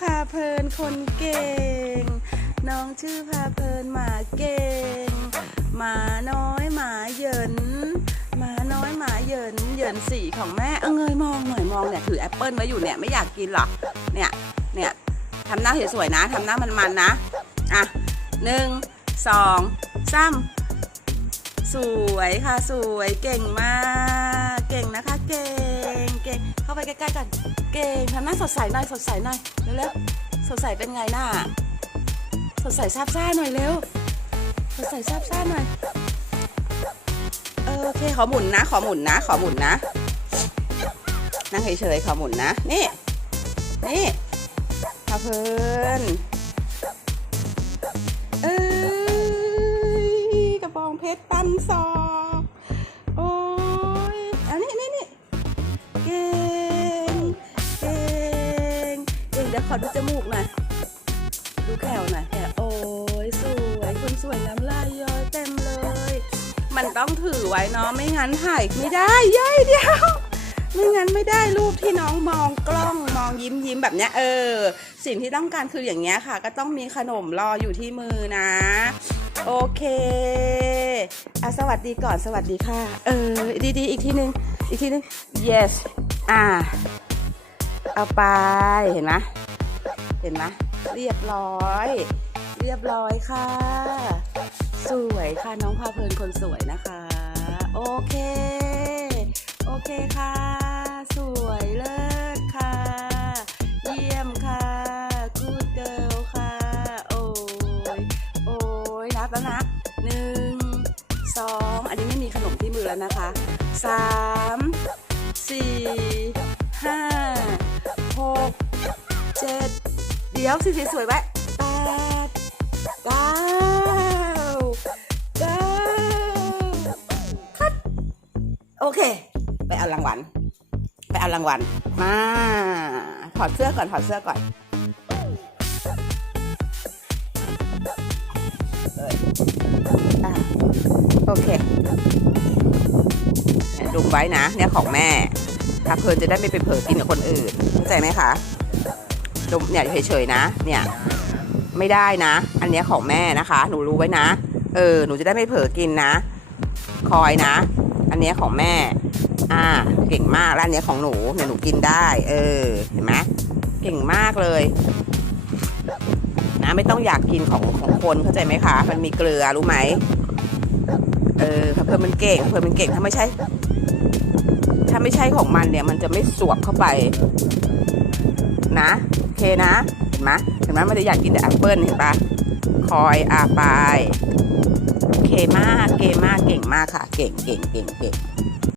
พาเพลินคนเก่ง น้องชื่อพาเพลินหมาเก่ง หมาน้อยหมาเหยินหมาน้อยหมาเหยินเหยินสีของแม่เอาเงยมองหน่อยมองเนี่ยถือแอปเปิลไว้อยู่เนี่ยไม่อยากกินหรอเนี่ยเนี่ยทำหน้าสวยๆนะทำหน้ามันๆนะอะหนึ่งสองสามสวยค่ะสวยเก่งมาก นะคะ เก่งเก่งเข้าไปใกล้ๆกัน เก่งทำหน้าสดใสหน่อยสดใสหน่อยเร็วๆสดใสเป็นไงหน้าสดใสซาบซ่าหน่อยเร็วสดใสซาบซ่าหน่อยเออโอเคขอหมุนนะ ขอหมุนนะ ขอหมุนนะ นั่งเฉยๆขอหมุนนะ นี่ นี่พาเพลิน ดี๋ยวขอดูจมูกหน่อยดูแขวหน่อยแขวโอ้ยสวยคนสวยน้ำลายย้อยเต็มเลย มันต้องถือไว้เนาะไม่งั้นถ่ายไม่ได้ย้ยเดียวไม่งั้นไม่ได้รูปที่น้องมองกล้องมองยิ้มยิ้มแบบเนี้ยเออ สิ่งที่ต้องการคืออย่างเงี้ยค่ะ ก็ต้องมีขนมรออยู่ที่มือนะ โอเคอะสวัสดีก่อนสวัสดีค่ะ เออดีๆ อีกทีนึง อีกทีนึง yes อ่า เอาไปเห็นไหมเห็นไหมเรียบร้อย เรียบร้อยค่ะ สวยค่ะน้องพาเพลินคนสวยนะคะ โอเค โอเคค่ะ สวยเลิศค่ะ เยี่ยมค่ะ good girl ค่ะ โอ้ยโอ้ยนับแล้วนะหนึ่งสองอันนี้ไม่มีขนมที่มือแล้วนะคะสามสี่ห้า เดี๋ยวสิสวยๆไว้แปดเก้าเก้าคัดโอเค ไปเอารางวัลไปเอารางวัลมาถอดเสื้อก่อนถอดเสื้อก่อนเลยอโอเคดุมไว้นะ เนี่ยของแม่ถ้าเพลินจะได้ไม่ไปเผลอกินกับคนอื่นเข้าใจไหมคะ ดมเนี่ยเฉยๆนะ เนี่ยไม่ได้นะ อันนี้ของแม่นะคะ หนูรู้ไว้นะ เออ หนูจะได้ไม่เผลอกินนะ คอยนะ อันนี้ของแม่ อ่า เก่งมากแล้วอันนี้ของหนูเนี่ยหนูกินได้ เออ เห็นไหมเก่งมากเลย นะไม่ต้องอยากกินของของคนเข้าใจไหมคะ มันมีเกลือรู้ไหม เออเพื่อนมันเก่งเพื่อนมันเก่งถ้าไม่ใช่ ถ้าไม่ใช่ของมันเนี่ย มันจะไม่สวบเข้าไป นะ เคนะ เห็นไหมเห็นไหมมันจะอยากกินแต่แอปเปิลเห็นปะคอยอาไปโอเคมาก เก่งมาก เก่งมากค่ะ เก่งเก่งเก่งเก่ง